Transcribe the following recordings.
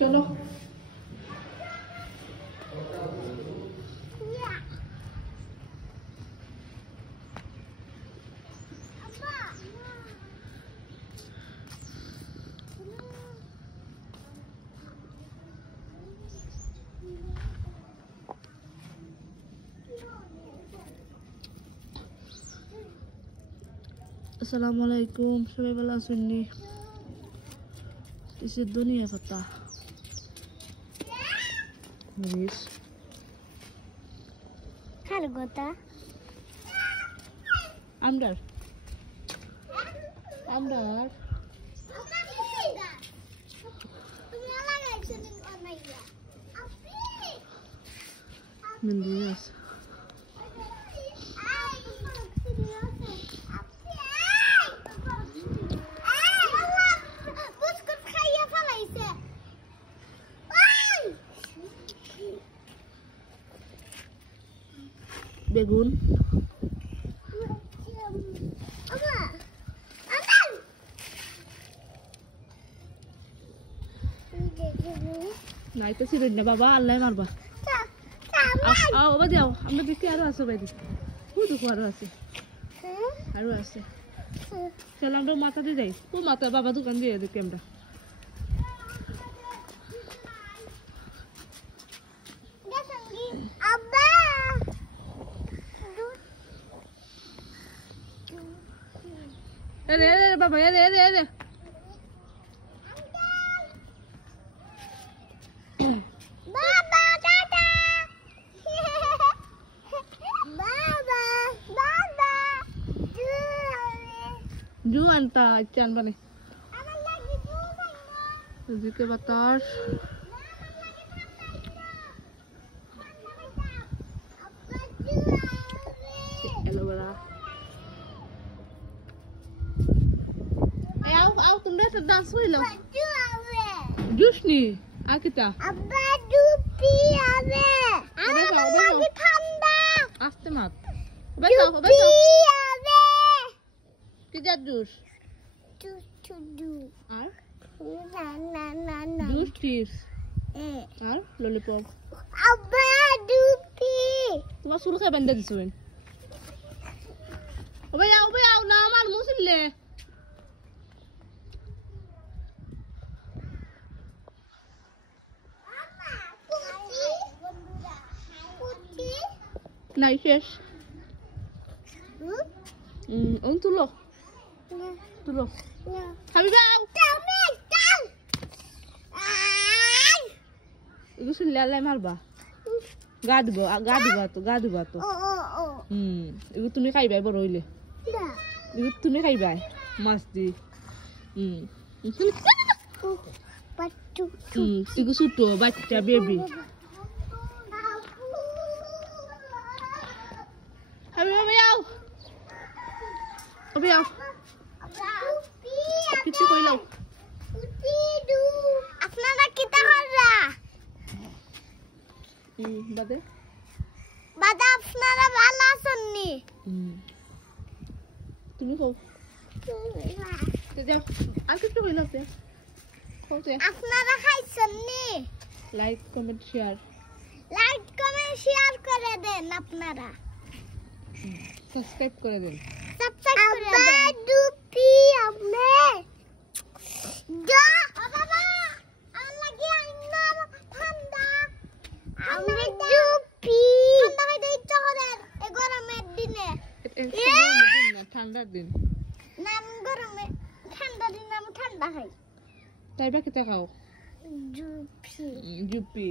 চলো আসসালামু আলাইকুম সবাই ভালো আছেন নি This is dunia kata Miss Kargota Under Mendias বেগুন নাইতে ছিলেন না বাবা আল্লাহ মারবা আও বাবা যাও আমরা দেখি আরো আছে বাইরে কত আরো আছে চল আমরা মাথা দিয়ে যাই ও মাথা বাবা দোকান দিয়ে দেখি আমরা Ere baba ere Baba tata Baba Ju anta chan bane Amar lagi ju banyo Zike batas Hello bala Ao तुमने तो डांस हुई लो जूस नी आकिता Abba dupi ave Amar lagi thanda आस्ते मत बैठो ave किधर जूस du और na जूस टीस और लॉलीपॉप Abba dupi तुम्हारा सुर के बंदे दिसोइन अबे आओ ना मार मुसले Này শেষ তুলো হাবিবা এগুলো শুনলে আল্লাহ মারবা গা দিব তো এগুলো তুমি খাইবাই বড় হইলে এগুলো তুমি খাইবাই মাছ দি এগুলো ছোট বাচ্চা বেবি Abi ao. Kichu কইলাও আপনারা কিতা কররা বাদা আপনারা ভালো আছেন নি তুমি কও যাও আর কিছু কইলাও তে আপনারা খাইছেন নি লাইক কমেন্ট শেয়ার করে দেন আপনারা সাবস্ক্রাইব করে দেন Abba dupi ame da baba Allah ki anna thanda ame dupi thanda খাইতে ইচ্ছা করে এই গরমের দিনে ঠান্ডার দিন নাম গরমে ঠান্ডা দিনে আমি ঠান্ডা খাই তাই বা কিতা খাও জুপি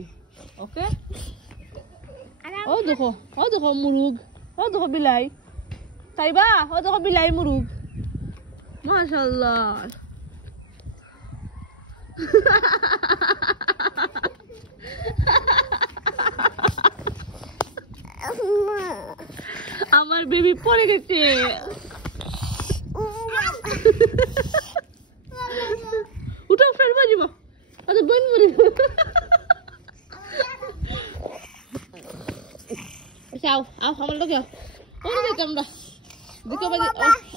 ওকে ও দেখো মুরুগ ও দেখো বিলাই তাইবা ও দেখো বিলাই মুরুগ মাশাআল্লাহ আমার বেবি পড়ে গেছে উঠো ফের বাজিব আচ্ছা বইন মরে আও আমার লোক ও দেখো আমরা দেখো বাজি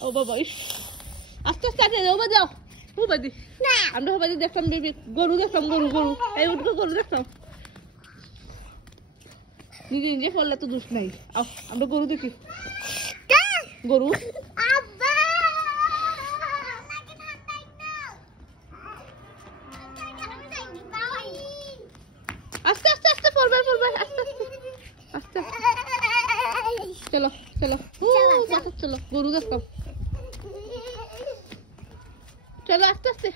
ও বাবা ইস আস্তে আস্তে ও বাজাও ও বাজি আমরা সবাই দেখতাম বেবি গরু দেখতাম গরু গরু এই উঠকো গরু দেখতাম নিজে নিজে ফললে তো দোষ নাই আও আমরা গরু দেখি গরু আস্তে আস্তে আস্তে পড়বে আস্তে আস্তে চলো চলো চলো গরু দেখতাম চলো আস্তে আস্তে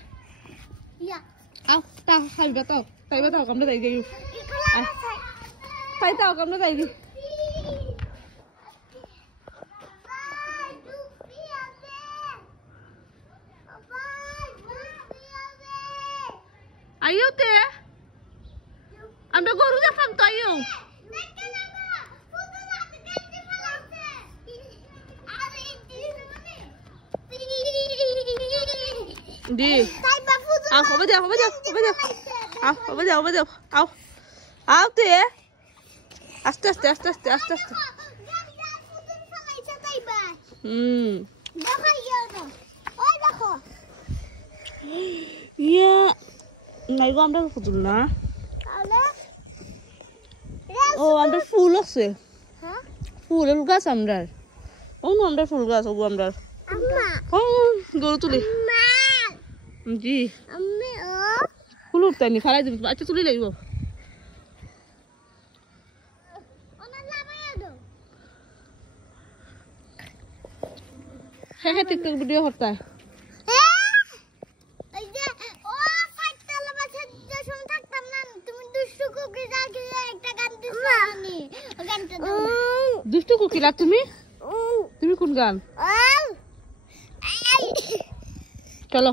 আও তা খাইবা তাও তাইবা তাও আমরা যাই যাই তাই তাও আমরা যাই দি আইও তে আমরা গরু দেখতাম তো আইও দি আও হবে যাও আও আও তে আস্তে আস্তে ইয়া নাই গো আমরা ফুতুল না ও আমরা ফুল আছে ফুলের গাছ আমরা ও না আমরা ফুল গাছ ওগো আমরা গরু তুলি জি ফুল উঠতাইনি ফালাই দিবি আচ্ছা তুলি লাগবো হ্যাঁ টিকটক ভিডিও করতে দুষ্টু কুকিলা তুমি তুমি কোন গান চলো